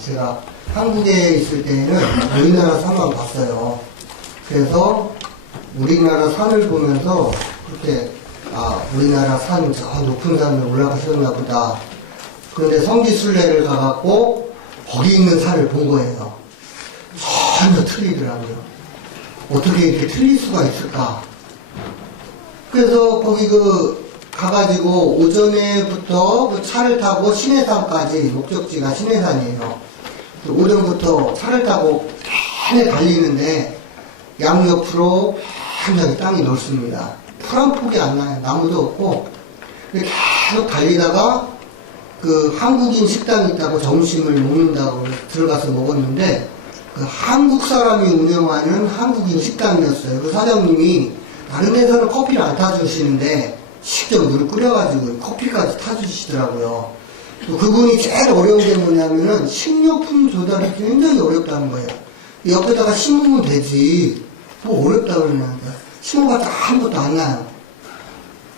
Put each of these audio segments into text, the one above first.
제가 한국에 있을 때는 우리나라 산만 봤어요. 그래서 우리나라 산을 보면서 그렇게 아 우리나라 산 저 높은 산을 올라가셨나 보다. 그런데 성지순례를 가갖고 거기 있는 산을 본 거예요. 전혀 틀리더라고요. 어떻게 이렇게 틀릴 수가 있을까? 그래서 거기 그 가가지고 오전에부터 그 차를 타고 신해산까지 목적지가 신해산이에요. 그 오전부터 차를 타고 내내 달리는데 양옆으로 굉장히 땅이 넓습니다. 풀 한 폭이 안 나요. 나무도 없고 계속 달리다가 그 한국인 식당이 있다고 점심을 먹는다고 들어가서 먹었는데 그 한국 사람이 운영하는 한국인 식당이었어요. 그 사장님이 다른 데서는 커피를 안 타주시는데 직접 물을 끓여가지고 커피까지 타주시더라고요. 또 그분이 제일 어려운 게 뭐냐면은 식료품 조달이 굉장히 어렵다는 거예요. 옆에다가 심으면 되지. 뭐 어렵다 그러는데 심어봤자 아무것도 안 나요.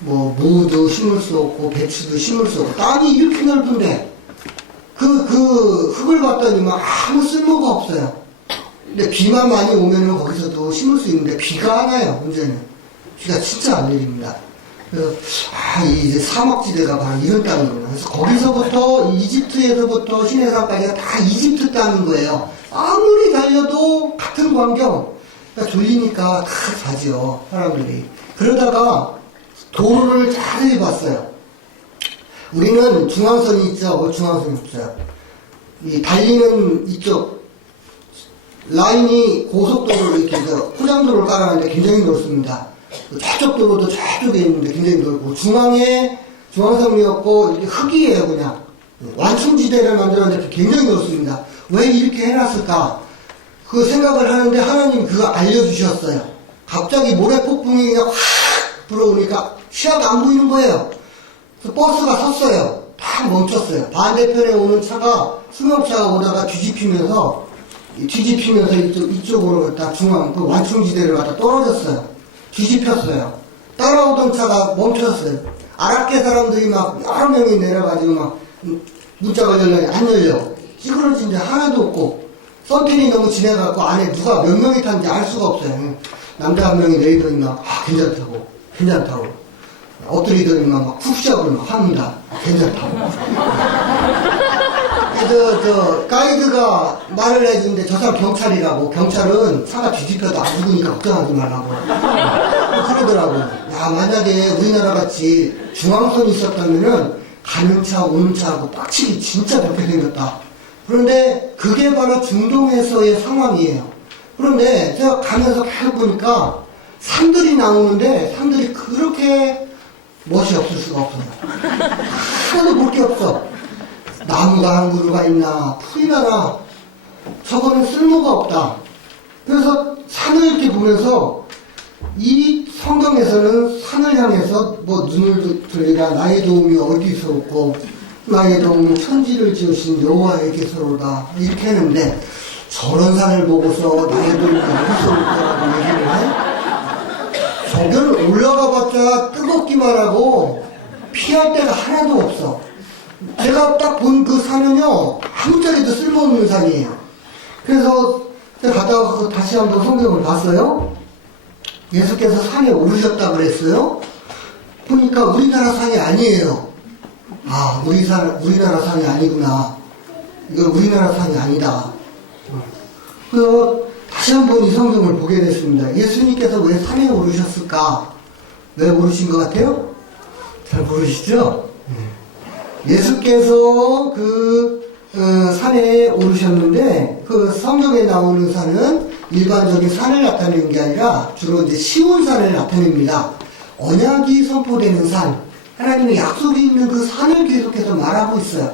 뭐 무도 심을 수 없고 배추도 심을 수 없고 땅이 이렇게 넓은데 그, 그 흙을 봤더니만 아무 쓸모가 없어요. 근데 비만 많이 오면은 거기서도 심을 수 있는데 비가 안 와요, 문제는. 비가 진짜 안 내립니다. 그래서, 아, 이 이제 사막지대가 바로 이런 땅이구나. 그래서 거기서부터, 이집트에서부터 시내산까지가 다 이집트 땅인 거예요. 아무리 달려도 같은 광경. 그러니까 졸리니까 다 자지요, 사람들이. 그러다가 도로를 자세히 봤어요. 우리는 중앙선이 있죠, 중앙선이 없어요. 이 달리는 이쪽 라인이 고속도로로 이렇게 해서 포장도로를 깔아놨는데 굉장히 넓습니다. 저쪽 도로도 저쪽에 있는데 굉장히 넓고 중앙에 중앙선이었고 흙이에요 그냥 완충지대를 만들었는데 굉장히 넓습니다. 왜 이렇게 해놨을까? 그 생각을 하는데 하나님 그거 알려주셨어요. 갑자기 모래폭풍이 그냥 확 불어오니까 시야가 안 보이는 거예요. 그래서 버스가 섰어요. 딱 멈췄어요. 반대편에 오는 차가 승용차가 오다가 뒤집히면서 뒤집히면서 이쪽, 이쪽으로 갖다 중앙, 그 완충지대를 갖다 떨어졌어요. 뒤집혔어요. 따라오던 차가 멈췄어요. 아랍계 사람들이 막 여러 명이 내려가지고 막 문자가 열려니 안 열려. 찌그러진 데 하나도 없고 썬텐이 너무 진해갖고 안에 누가 몇 명이 탄지 알 수가 없어요. 남자 한 명이 내리더니 막, 아, 괜찮다고. 괜찮다고. 엎드리더니만 막 푹시합을 막 합니다. 괜찮다고. 저, 저, 가이드가 말을 해주는데 저 사람 경찰이라고. 경찰은 차가 뒤집혀도 안 죽으니까 걱정하지 말라고. 그러더라고. 야, 만약에 우리나라 같이 중앙선이 있었다면은 가는 차, 오는 차하고 빡치기 진짜 그렇게 생겼다. 그런데 그게 바로 중동에서의 상황이에요. 그런데 제가 가면서 계속 보니까 산들이 나오는데 산들이 그렇게 멋이 없을 수가 없어요. 하나도 볼 게 없어. 나무가 한 그루가 있나, 풀이나 나. 저거는 쓸모가 없다. 그래서 산을 이렇게 보면서 이 성경에서는 산을 향해서 뭐 눈을 들리라 나의 도움이 어디서 없고 나의 도움은 천지를 지으신 여호와에게서로다 이렇게 했는데 저런 산을 보고서 나의 도움이 어디서 올 거라고 얘기를 해? 저기를 올라가 봤자 뜨겁기만 하고 피할 데가 하나도 없어. 제가 딱 본 그 산은요, 아무짝에도 쓸모없는 산이에요. 그래서 가다가 그 다시 한번 성경을 봤어요. 예수께서 산에 오르셨다 그랬어요. 보니까 우리나라 산이 아니에요. 아, 우리 산, 우리나라 산이 아니구나. 이건 우리나라 산이 아니다. 그래서 다시 한번 이 성경을 보게 됐습니다. 예수님께서 왜 산에 오르셨을까? 왜 오르신 것 같아요? 잘 모르시죠? 예수께서 그 어, 산에 오르셨는데 그 성경에 나오는 산은 일반적인 산을 나타내는 게 아니라 주로 이제 시온 산을 나타냅니다. 언약이 선포되는 산, 하나님의 약속이 있는 그 산을 계속해서 말하고 있어요.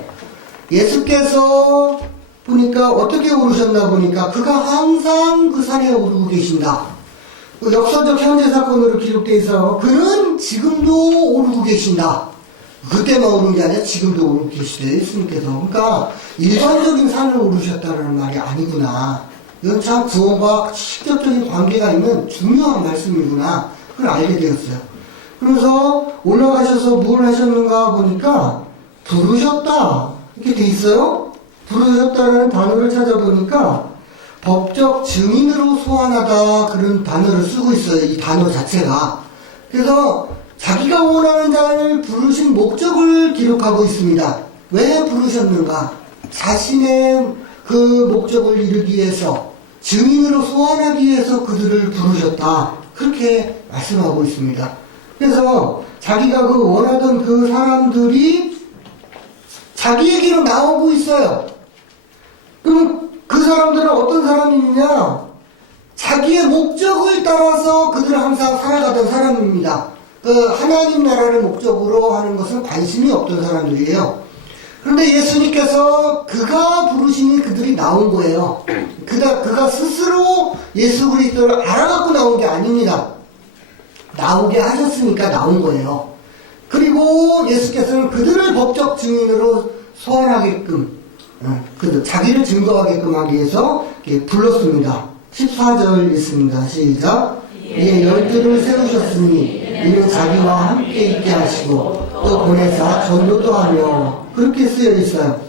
예수께서 보니까 어떻게 오르셨나 보니까 그가 항상 그 산에 오르고 계신다. 그 역사적 현재 사건으로 기록되어 있어 그는 지금도 오르고 계신다. 그때만 오른 게 아니라 지금도 오르고 계시대 예수님께서. 그러니까 일반적인 산을 오르셨다는 말이 아니구나. 이건 참 구원과 직접적인 관계가 있는 중요한 말씀이구나. 그걸 알게 되었어요. 그래서 올라가셔서 뭘 하셨는가 보니까 부르셨다. 이렇게 돼 있어요. 부르셨다는 단어를 찾아보니까 법적 증인으로 소환하다 그런 단어를 쓰고 있어요. 이 단어 자체가. 그래서 자기가 원하는 자를 부르신 목적을 기록하고 있습니다. 왜 부르셨는가? 자신의 그 목적을 이루기 위해서 증인으로 소환하기 위해서 그들을 부르셨다. 그렇게 말씀하고 있습니다. 그래서 자기가 그 원하던 그 사람들이 자기에게로 나오고 있어요. 그럼 그 사람들은 어떤 사람이냐? 자기의 목적을 따라서 그들은 항상 살아가던 사람입니다. 그 하나님 나라를 목적으로 하는 것은 관심이 없던 사람들이에요. 그런데 예수님께서 그가 부르시니 그들이 나온 거예요. 그가, 그가 스스로 예수 그리스도를 알아갖고 나온 게 아닙니다. 나오게 하셨으니까 나온 거예요. 그리고 예수께서는 그들을 법적 증인으로 소환하게끔, 어, 그 자기를 증거하게끔 하기 위해서 불렀습니다. 14절 있습니다. 시작. 이에 열두를 세우셨으니 이는 자기와 함께 있게 하시고 또 보내사 전도도 하며 그렇게 쓰여 있어요.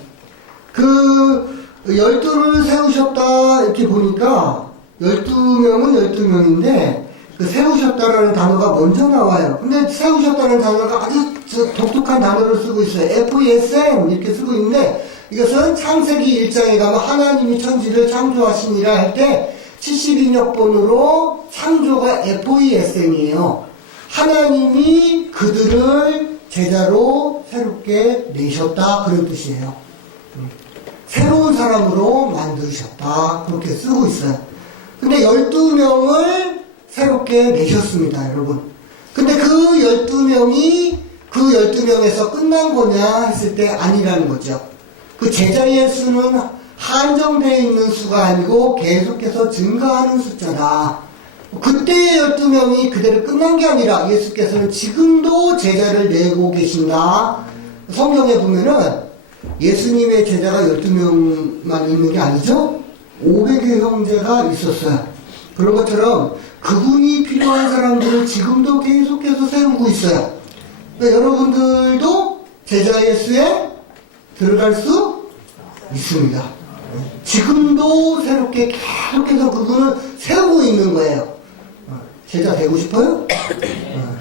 그 열두를 세우셨다 이렇게 보니까 열두 명은 열두 명인데 그 세우셨다라는 단어가 먼저 나와요. 근데 세우셨다는 단어가 아주 저 독특한 단어를 쓰고 있어요. FESM 이렇게 쓰고 있는데 이것은 창세기 1장에 가면 하나님이 천지를 창조하시니라 할 때 72역 번으로 창조가 FESM이에요. 하나님이 그들을 제자로 새롭게 내셨다 그런 뜻이에요. 음. 새로운 사람으로 만드셨다 그렇게 쓰고 있어요. 근데 12명을 새롭게 내셨습니다, 여러분. 근데 그 12명이 그 12명에서 끝난 거냐 했을 때 아니라는 거죠. 그 제자의 수는 한정되어 있는 수가 아니고 계속해서 증가하는 숫자다. 그때의 12명이 그대로 끝난 게 아니라 예수께서는 지금도 제자를 내고 계신다. 성경에 보면은 예수님의 제자가 12명만 있는 게 아니죠? 500의 형제가 있었어요. 그런 것처럼 그분이 필요한 사람들을 지금도 계속해서 세우고 있어요. 그러니까 여러분들도 제자의 수에 들어갈 수 있습니다. 지금도 새롭게 계속해서 그분을 세우고 있는 거예요. 어, 제자 되고 싶어요? 어,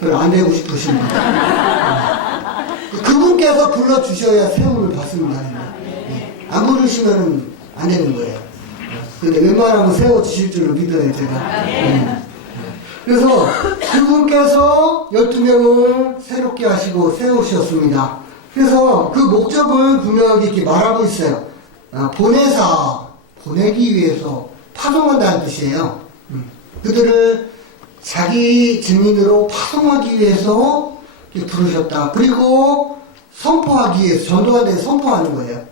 별로 안 되고 싶으신 분. 어, 그분께서 불러주셔야 세움을 받습니다. 예. 안 부르시면 안 되는 거예요. 근데 웬만하면 세워주실 줄로 믿어요, 제가. 예. 그래서 그분께서 12명을 새롭게 하시고 세우셨습니다. 그래서 그 목적을 분명하게 이렇게 말하고 있어요. 아, 보내사, 보내기 위해서 파송한다는 뜻이에요. 음. 그들을 자기 증인으로 파송하기 위해서 부르셨다. 그리고 선포하기 위해서, 전도가 돼 선포하는 거예요.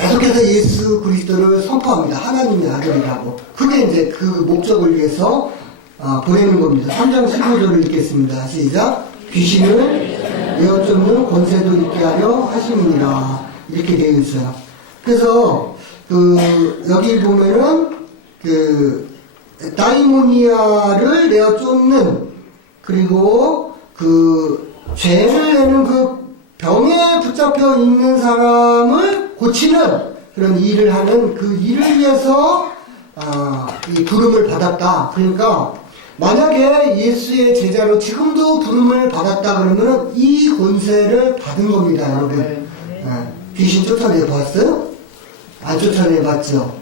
계속해서 예수 그리스도를 선포합니다. 하나님의 아들이라고. 그게 이제 그 목적을 위해서 어, 보내는 겁니다. 3장 15절을 읽겠습니다. 시작. 귀신을 내어쫓는 권세도 있게 하려 하심이니라. 이렇게 되어 있어요. 그래서 그 여기 보면은 그 다이모니아를 내어 쫓는 그리고 그 죄를 내는 그 병에 붙잡혀 있는 사람을 고치는 그런 일을 하는 그 일을 위해서 아, 이 부름을 받았다. 그러니까 만약에 예수의 제자로 지금도 부름을 받았다 그러면 이 권세를 받은 겁니다, 여러분. 예. 귀신 쫓아내 봤어요? 안 쫓아내 봤죠?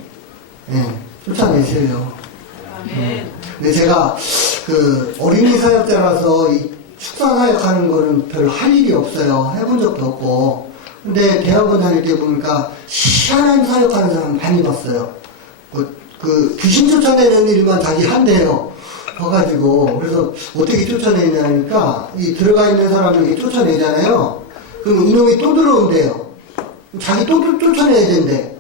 예, 쫓아내세요. 예. 근데 제가 그 어린이 사역자라서 이 축사 사역하는 거는 별로 할 일이 없어요. 해본 적도 없고. 근데 대학원 다닐 때 보니까 희한한 사역하는 사람 많이 봤어요. 그, 그 귀신 쫓아내는 일만 자기 한대요. 봐가지고 그래서 어떻게 쫓아내냐니까 이 들어가 있는 사람을 쫓아내잖아요. 그럼 이놈이 또 들어온대요. 자기 또 쫓- 쫓아내야 된대.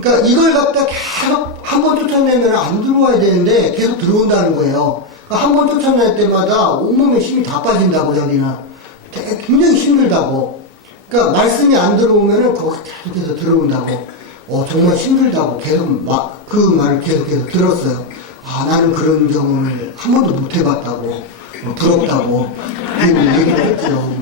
그러니까 이걸 갖다 계속 한 번 쫓아내면 안 들어와야 되는데 계속 들어온다는 거예요. 한번 쫓아낼 때마다 온몸에 힘이 다 빠진다고 되게 굉장히 힘들다고. 그러니까 말씀이 안 들어오면은 거기 계속해서 들어온다고. 어 정말 힘들다고 계속 막 그 말을 계속해서 들었어요. 아 나는 그런 경험을 한 번도 못 해봤다고 어, 부럽다고 그런 얘기를 했죠.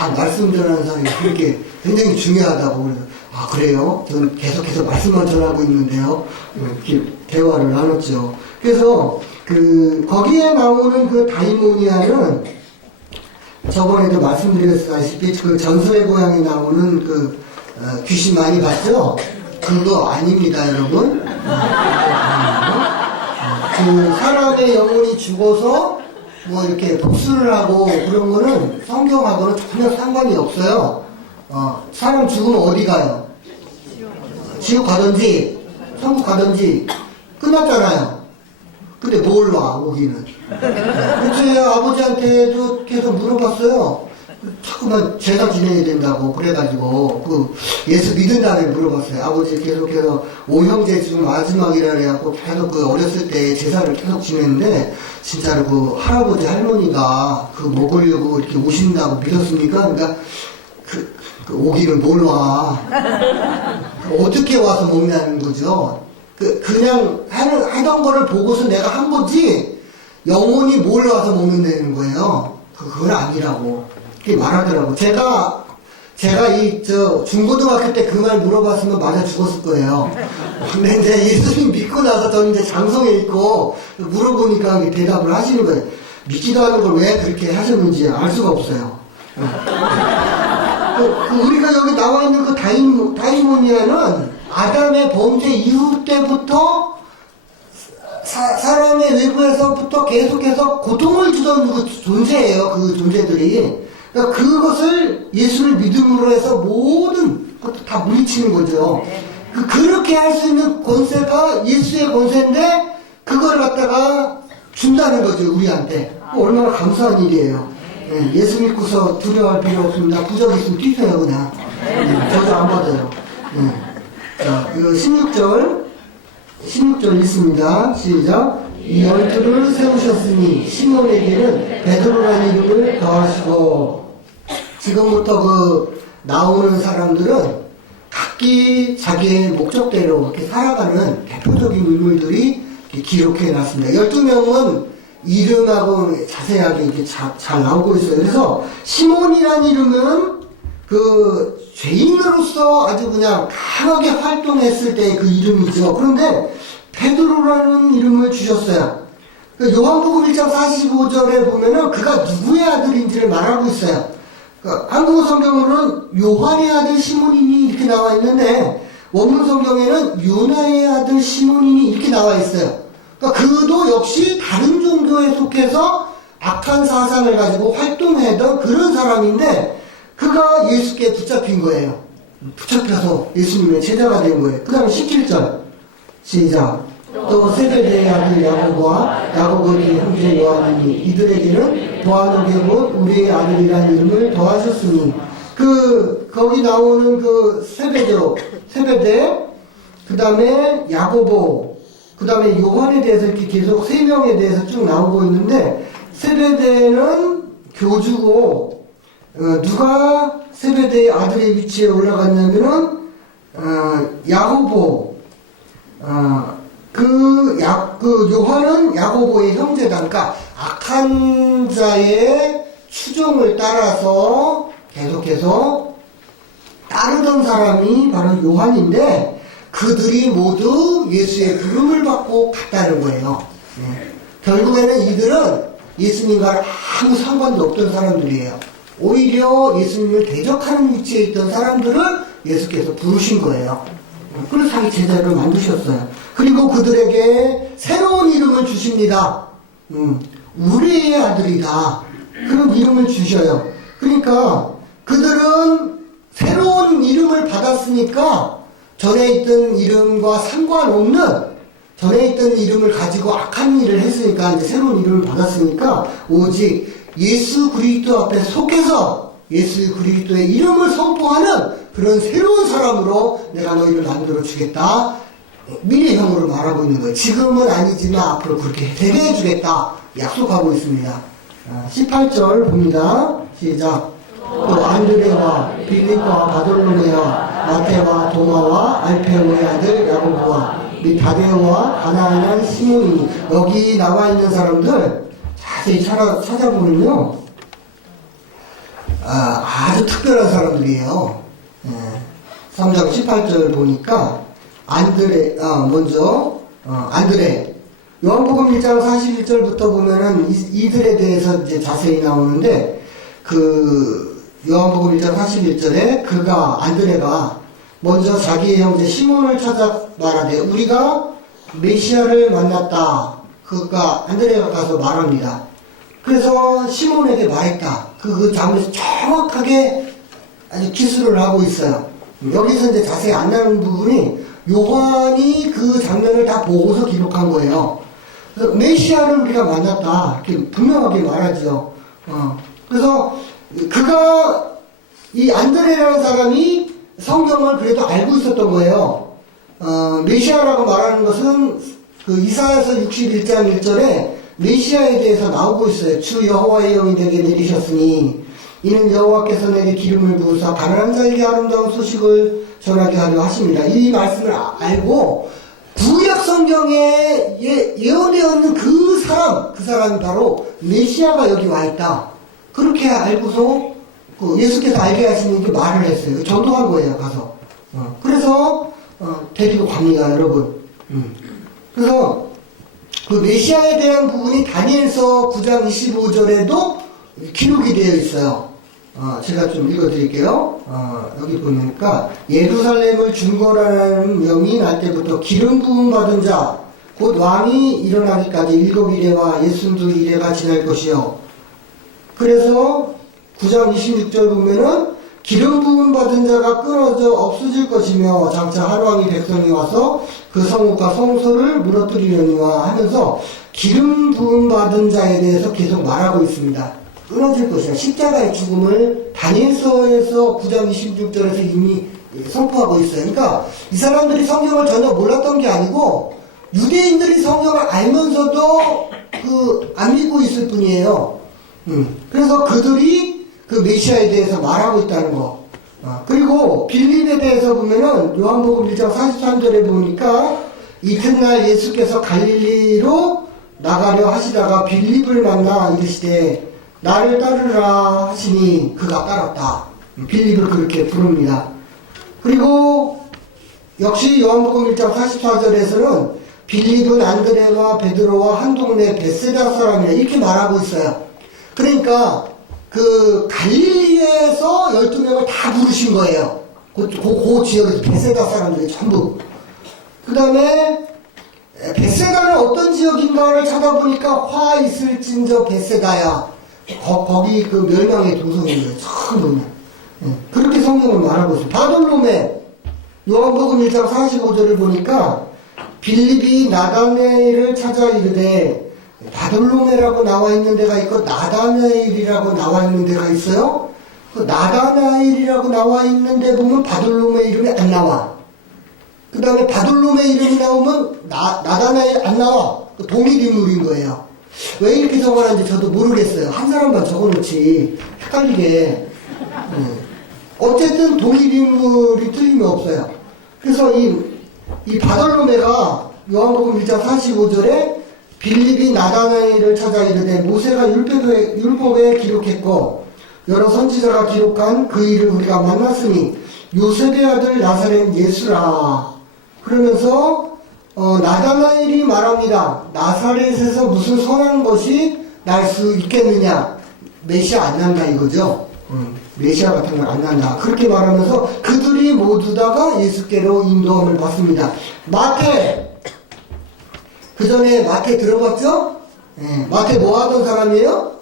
아 말씀 전하는 사람이 그렇게 굉장히 중요하다고 그래서 아아 그래요? 저는 계속해서 말씀만 전하고 있는데요. 이렇게 대화를 나눴죠. 그래서 그 거기에 나오는 그 다이모니아는 저번에도 말씀드렸다시피 그 전설의 고향에 나오는 그 어, 귀신 많이 봤죠? 그거 아닙니다, 여러분. 그 사람의 영혼이 죽어서 뭐 이렇게 복수를 하고 그런 거는 성경하고는 전혀 상관이 없어요. 어, 사람 죽으면 어디 가요? 지옥 가든지 천국 가든지 끝났잖아요. 근데 뭘 와, 오기는. 그치, 아버지한테도 계속 물어봤어요. 자꾸만 제사 지내야 된다고 그래가지고 그 예수 믿는다는 물어봤어요. 아버지 계속해서 오형제 중 마지막이라 그래갖고 계속 그 어렸을 때 제사를 계속 지냈는데 진짜로 그 할아버지 할머니가 그 먹으려고 이렇게 오신다고 믿었습니까? 그러니까 그, 그뭘 와? 어떻게 와서 먹냐는 거죠. 그, 그냥 하는, 하던 거를 보고서 내가 한 거지, 영혼이 뭘 와서 먹는다는 거예요. 그, 그건 아니라고. 그렇게 말하더라고. 제가, 제가 이, 저, 중고등학교 때 그 말 물어봤으면 맞아 죽었을 거예요. 근데 이제 예수님 믿고 나서 저는 이제 장성에 있고, 물어보니까 대답을 하시는 거예요. 믿기도 하는 걸 왜 그렇게 하셨는지 알 수가 없어요. 그, 그 우리가 여기 나와 있는 그 다이모, 다이모니아는 아담의 범죄 이후 때부터 사, 사람의 외부에서부터 계속해서 고통을 주던 그 존재예요. 그 존재들이. 그러니까 그것을 예수를 믿음으로 해서 모든 것도 다 물리치는 거죠. 그, 그렇게 할 수 있는 권세가 예수의 권세인데 그걸 갖다가 준다는 거죠. 우리한테. 얼마나 감사한 일이에요. 예, 예수 믿고서 두려워할 필요 없습니다. 부적 있으면 뛰세요, 그냥. 예, 저도 안 받아요. 예. 자, 그 16절, 16절 읽습니다. 시작. 이 열두를 세우셨으니 시몬에게는 베드로라는 이름을 더하시고 지금부터 그 나오는 사람들은 각기 자기의 목적대로 이렇게 살아가는 대표적인 인물들이 기록해 놨습니다. 12명은 이름하고 자세하게 이렇게 자- 잘 나오고 있어요. 그래서 시몬이라는 이름은 그 죄인으로서 아주 그냥 강하게 활동했을 때 그 이름이죠. 그런데 베드로라는 이름을 주셨어요. 그 요한복음 1장 45절에 보면은 그가 누구의 아들인지를 말하고 있어요. 그 한국어 성경으로는 요한의 아들 시몬이니 이렇게 나와 있는데 원문 성경에는 요나의 아들 시몬이니 이렇게 나와 있어요. 그러니까 그도 역시 다른 종교에 속해서 악한 사상을 가지고 활동하던 그런 사람인데 그가 예수께 붙잡힌 거예요. 붙잡혀서 예수님의 제자가 된 거예요. 그 다음에 17절 시작 또 세베대의 아들 야고보와 야고보의 형제 요한이니 이들에게는 곧 우리의 아들이라는 이름을 더하셨으니 그 거기 나오는 그 세베대로 세베대 그 다음에 야고보 그 다음에 요한에 대해서 이렇게 계속 세 명에 대해서 쭉 나오고 있는데 세베대는 교주고 어, 누가 세베대의 아들의 위치에 올라갔냐면은 어, 야고보 어, 그, 야, 그 요한은 야고보의 형제다. 그러니까 악한 자의 추종을 따라서 계속해서 따르던 사람이 바로 요한인데 그들이 모두 예수의 부름을 받고 갔다는 거예요. 네. 결국에는 이들은 예수님과 아무 상관도 없던 사람들이에요. 오히려 예수님을 대적하는 위치에 있던 사람들을 예수께서 부르신 거예요. 그래서 자기 제자를 만드셨어요. 그리고 그들에게 새로운 이름을 주십니다. 음, 우리의 아들이다. 그런 이름을 주셔요. 그러니까 그들은 새로운 이름을 받았으니까 전에 있던 이름과 상관없는 전에 있던 이름을 가지고 악한 일을 했으니까 이제 새로운 이름을 받았으니까 오직 예수 그리스도 앞에 속해서 예수 그리스도의 이름을 선포하는 그런 새로운 사람으로 내가 너희를 만들어 주겠다. 미래형으로 말하고 있는 거예요. 지금은 아니지만 앞으로 그렇게 되게 해주겠다. 약속하고 있습니다. 아, 18절 봅니다. 시작. 또 안드레와 빌립과 바돌로메와 마테와 도마와 알페오의 아들 야고보와 및 다데오와 가나안한 시몬이 여기 나와 있는 사람들 자세히 찾아, 찾아보면요 아, 아주 특별한 사람들이에요 예. 3장 18절 보니까 안드레 아 먼저 어, 안드레 요한복음 1장 41절부터 보면은 이, 이들에 대해서 이제 자세히 나오는데 그 요한복음 1장 41절에 그가 안드레가 먼저 자기의 형제 시몬을 찾아 말하되 우리가 메시아를 만났다. 그가 안드레가 가서 말합니다. 그래서 시몬에게 말했다. 그, 그 장면에서 정확하게 아주 기술을 하고 있어요. 여기서 이제 자세히 안 나오는 부분이 요한이 그 장면을 다 보고서 기록한 거예요. 메시아를 우리가 만났다. 이렇게 분명하게 말하죠. 어. 그래서 그가 이 안드레라는 사람이 성경을 그래도 알고 있었던 거예요. 어, 메시아라고 말하는 것은 그 이사야서 61장 1절에 메시아에 대해서 나오고 있어요. 주 여호와의 영이 내게 내리셨으니 이는 여호와께서 내게 기름을 부으사 가난한 자에게 아름다운 소식을 전하게 하려 하십니다. 이 말씀을 아- 알고 구약 성경에 예, 예언되어 있는 그 사람, 그 사람이 바로 메시아가 여기 와 있다. 그렇게 알고서 그 예수께서 알게 하시는 게 말을 했어요. 전도한 거예요, 가서. 어, 그래서 어, 데리고 갑니다, 여러분. 음. 그래서 그 메시아에 대한 부분이 다니엘서 9장 25절에도 기록이 되어 있어요. 어, 제가 좀 읽어드릴게요. 어, 여기 보니까 예루살렘을 중거라는 명이 날 때부터 기름 부음 받은 자, 곧 왕이 일어나기까지 일곱 이래와 예순두 이래가 지날 것이요. 그래서 9장 26절 보면은 기름 부음 받은 자가 끊어져 없어질 것이며 장차 하루왕이 백성이 와서 그 성읍과 성소를 무너뜨리려니와 하면서 기름 부음 받은 자에 대해서 계속 말하고 있습니다. 끊어질 것이야. 십자가의 죽음을 다니엘서에서 9장 26절에서 이미 선포하고 있어요. 그러니까 이 사람들이 성경을 전혀 몰랐던 게 아니고 유대인들이 성경을 알면서도 그 안 믿고 있을 뿐이에요. 음, 그래서 그들이 그 메시아에 대해서 말하고 있다는 거. 아, 그리고 빌립에 대해서 보면은 요한복음 1장 43절에 보니까 이튿날 예수께서 갈릴리로 나가려 하시다가 빌립을 만나 이르시되 나를 따르라 하시니 그가 따랐다. 음, 빌립을 그렇게 부릅니다. 그리고 역시 요한복음 1장 44절에서는 빌립은 안드레와 베드로와 한 동네 베세다 사람이라 이렇게 말하고 있어요. 그러니까 그 갈릴리에서 12명을 다 부르신 거예요. 그, 그, 그 지역에서 베세다 사람들이 전부. 그 다음에 베세다는 어떤 지역인가를 찾아보니까 화 있을진저 베세다야. 거, 거기 그 멸망의 도성이에요. 처음 보면. 예, 그렇게 성경을 말하고 있어요. 바돌롬에 요한복음 1장 45절을 보니까 빌립이 나다네일을 찾아 이르되 바돌로메라고 나와 있는 데가 있고 나다나엘이라고 나와 있는 데가 있어요. 그 나다나엘이라고 나와 있는 데 보면 바돌로메 이름이 안 나와. 그 다음에 바돌로메 이름이 나오면 나, 나다나엘 안 나와. 그 동일 인물인 거예요. 왜 이렇게 적어놨는지 저도 모르겠어요. 한 사람만 적어놓지 헷갈리게. 음. 어쨌든 동일 인물이 틀림이 없어요. 그래서 이, 이 바돌로메가 요한복음 1장 45절에 빌립이 나다나엘을 찾아 이르되 모세가 율법에, 율법에 기록했고 여러 선지자가 기록한 그 일을 우리가 만났으니 요셉의 아들 나사렛 예수라 그러면서 어, 나다나엘이 말합니다 나사렛에서 무슨 선한 것이 날 수 있겠느냐 메시아 안 난다 이거죠 음, 메시아 같은 건안 난다 그렇게 말하면서 그들이 모두 다가 예수께로 인도함을 받습니다 마태 그 전에 마태 들어봤죠? 예, 마태 뭐 하던 사람이에요?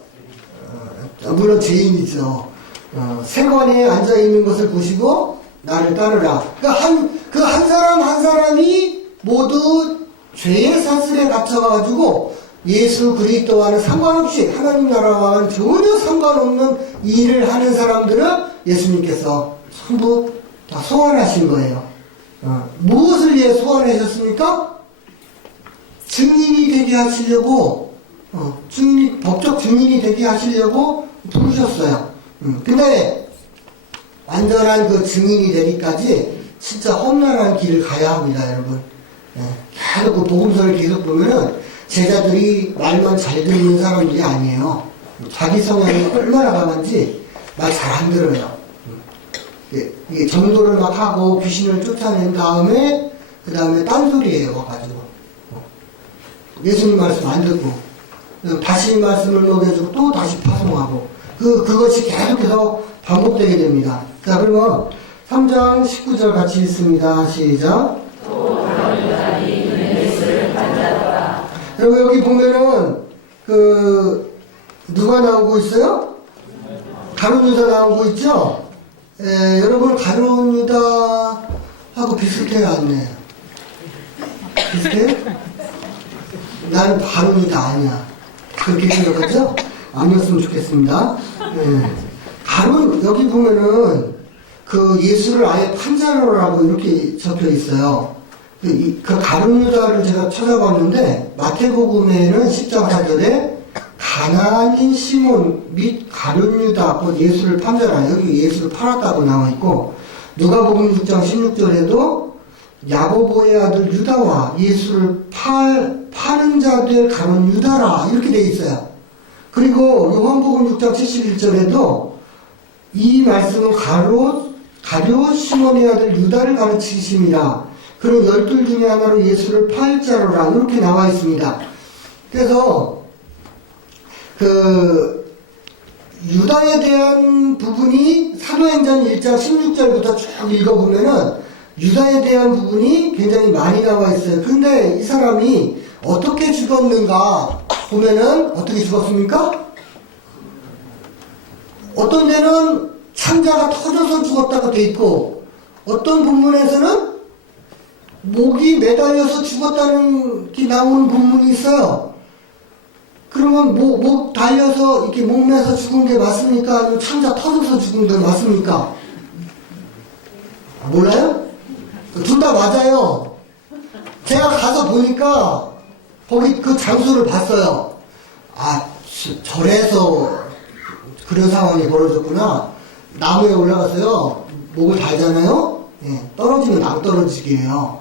어, 물론 죄인이죠. 어, 세관에 앉아 있는 것을 보시고 나를 따르라. 그러니까 한, 그 한 사람 한 사람이 모두 죄의 사슬에 갇혀가지고 예수 그리스도와는 상관없이 하나님 나라와는 전혀 상관없는 일을 하는 사람들을 예수님께서 전부 다 소환하신 거예요. 어, 무엇을 위해 소환하셨습니까? 증인이 되게 하시려고 어, 증인 법적 증인이 되게 하시려고 부르셨어요. 음, 근데 완전한 그 증인이 되기까지 진짜 험난한 길을 가야 합니다, 여러분. 예, 계속 그 복음서를 계속 보면은 제자들이 말만 잘 듣는 사람들이 아니에요. 자기 성향이 얼마나 강한지 말 잘 안 들어요. 음. 이게, 전도를 막 하고 귀신을 쫓아낸 다음에 그 다음에 딴소리예요 와가지고 어. 예수님 말씀 안 듣고 다시 말씀을 먹여주고 또 다시 파송하고 그 그것이 계속해서 반복되게 됩니다. 자 그러면 3장 19절 같이 읽습니다. 시작. 여러분 여기 보면은 그 누가 나오고 있어요? 가룟 유다 나오고 있죠? 에, 여러분 가룟 유다하고 비슷해요 안 해요? 비슷해요? 나는 가룟 유다 아니야. 그렇게 생각하죠? 아니었으면 좋겠습니다. 예. 가룟 여기 보면은 그 예수를 아예 판자로라고 이렇게 적혀 있어요. 그, 이- 그 가룟 유다를 제가 찾아봤는데 마태복음에는 10장 4절에 가나안인 시몬 및 가룟 유다 곧 예수를 판자라 여기 예수를 팔았다고 나와 있고 누가복음 6장 16절에도 야고보의 아들 유다와 예수를 팔 파는 자들 가룟 유다라 이렇게 돼 있어요. 그리고 요한복음 6장 71절에도 이 말씀은 가로, 가료 시몬의 아들 유다를 가르치심이라. 그런 열둘 중에 하나로 예수를 팔자로라. 이렇게 나와 있습니다. 그래서, 그, 유다에 대한 부분이 사도행전 1장 16절부터 쭉 읽어보면은 유다에 대한 부분이 굉장히 많이 나와 있어요. 근데 이 사람이 어떻게 죽었는가 보면은 어떻게 죽었습니까? 어떤 데는 창자가 터져서 죽었다고 돼 있고 어떤 본문에서는 목이 매달려서 죽었다는 게 나오는 본문이 있어요. 그러면 목, 목 달려서 이렇게 목매서 죽은 게 맞습니까? 아니면 창자 터져서 죽은 게 맞습니까? 몰라요? 둘 다 맞아요. 제가 가서 보니까 거기 그 장소를 봤어요. 아, 저- 절에서 그런 상황이 벌어졌구나. 나무에 올라가서요, 목을 달잖아요? 예, 떨어지면 안 떨어지게 해요.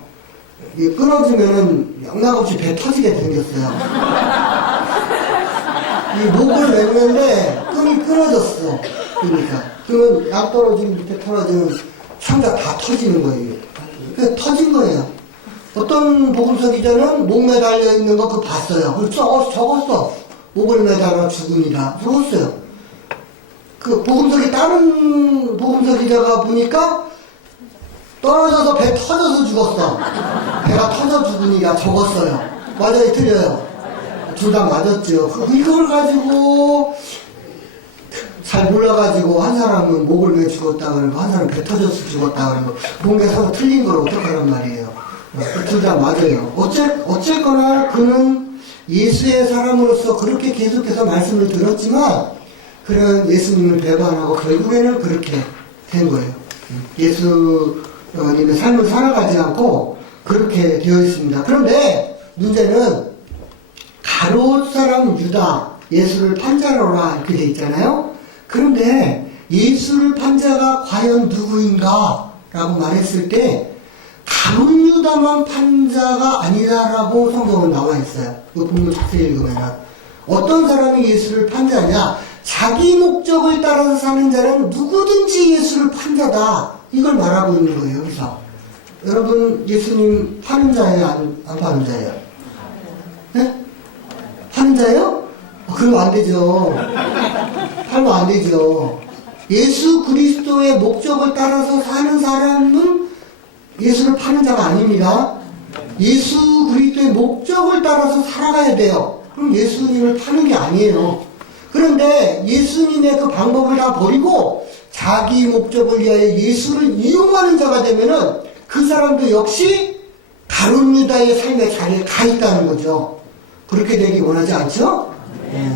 이게 끊어지면은 영락없이 배 터지게 생겼어요. 이 목을 맺는데 끈이 끊어졌어. 그러니까. 그러면 양 떨어지면 밑에 떨어지면 상자 다 터지는 거예요. 그 터진 거예요. 어떤 복음서 기자는 목 매달려 있는 거 그거 봤어요. 그걸 써, 적었어. 목을 매달아 죽으니라. 적었어요. 그 복음서기 다른 복음서 기자가 보니까 떨어져서 배 터져서 죽었어. 배가 터져 죽으니까 적었어요. 맞아요, 틀려요. 둘 다 맞았죠. 그- 이걸 가지고 잘 몰라가지고 한 사람은 목을 왜 죽었다 그러고 한 사람은 배 터져서 죽었다 그러고 뭔가 서로 틀린 걸 어떡하란 말이에요. 둘 다 맞아요. 어째, 어쨌거나 그는 예수의 사람으로서 그렇게 계속해서 말씀을 들었지만 그런 예수님을 배반하고 결국에는 그렇게 된 거예요. 예수 님의 삶을 살아가지 않고 그렇게 되어 있습니다. 그런데 문제는 가롯 사람 유다 예수를 판자로라 이렇게 돼 있잖아요. 그런데 예수를 판자가 과연 누구인가? 라고 말했을 때 가롯 유다만 판자가 아니다라고 성경은 나와 있어요. 그 본문 자세히 읽으면 어떤 사람이 예수를 판자냐? 자기 목적을 따라서 사는 자는 누구든지 예수를 판자다. 이걸 말하고 있는 거예요. 여기서 여러분 예수님 파는 자예요? 안, 안 파는 자예요? 네? 파는 자예요? 어, 그러면 안 되죠. 팔면 안 되죠. 예수 그리스도의 목적을 따라서 사는 사람은 예수를 파는 자가 아닙니다. 예수 그리스도의 목적을 따라서 살아가야 돼요. 그럼 예수님을 파는 게 아니에요. 그런데 예수님의 그 방법을 다 버리고 자기 목적을 위하여 예수를 이용하는 자가 되면은 그 사람도 역시 가룟 유다의 삶의 자리에 가 있다는 거죠. 그렇게 되기 원하지 않죠? 예.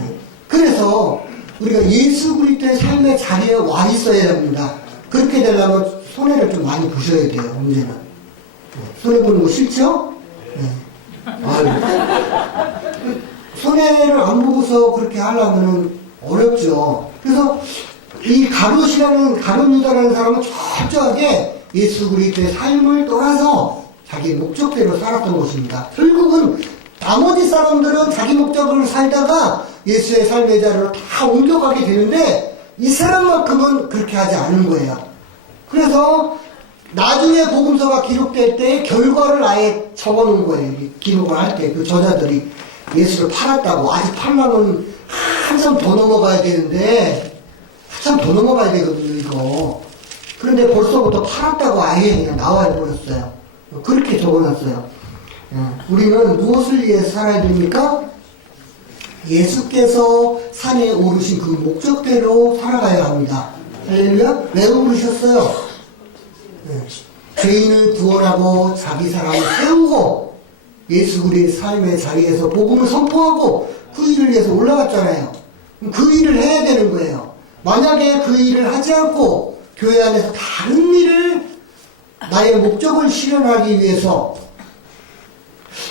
그래서 우리가 예수 그리스도의 삶의 자리에 와 있어야 합니다. 그렇게 되려면 손해를 좀 많이 보셔야 돼요. 문제는 예. 손해 보는 거 싫죠? 예. 아유. 손해를 안 보고서 그렇게 하려면 어렵죠. 그래서 이 가롯이라는 가롯 유다라는 사람은 철저하게 예수 그리스도의 삶을 떠나서 자기 목적대로 살았던 것입니다. 결국은 나머지 사람들은 자기 목적을 살다가 예수의 삶의 자리로 다 옮겨가게 되는데 이 사람만큼은 그렇게 하지 않은 거예요. 그래서 나중에 복음서가 기록될 때 결과를 아예 적어놓은 거예요. 이 기록을 할 때 그 저자들이 예수를 팔았다고 아직 팔려면 한참 더 넘어가야 되는데 한참 더 넘어가야 되거든요 이거. 그런데 벌써부터 팔았다고 아예 그냥 나와 버렸어요. 그렇게 적어놨어요. 예, 우리는 무엇을 위해 살아야 됩니까? 예수께서 산에 오르신 그 목적대로 살아가야 합니다. 할렐루야? 왜 오르셨어요? 예, 죄인을 구원하고 자기 사람을 세우고 예수 그리스도의 삶의 자리에서 복음을 선포하고 그 일을 위해서 올라갔잖아요. 그 일을 해야 되는 거예요. 만약에 그 일을 하지 않고 교회 안에서 다른 일을 나의 목적을 실현하기 위해서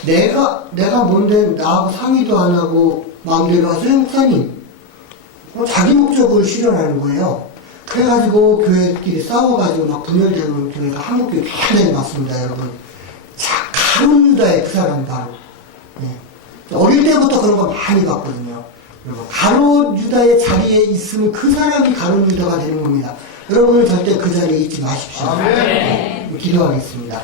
내가 내가 뭔데 나하고 상의도 안 하고 마음대로 하세요 목사님? 어, 자기 목적을 실현하는 거예요. 그래가지고 교회끼리 싸워가지고 막 분열되는 교회가 한국 교회 굉장히 많습니다 여러분. 자 가룟 유다의 그 사람 바로. 예. 어릴 때부터 그런 거 많이 봤거든요 가룟 유다의 자리에 있으면 그 사람이 가룟 유다가 되는 겁니다. 여러분은 절대 그 자리에 있지 마십시오. 네, 기도하겠습니다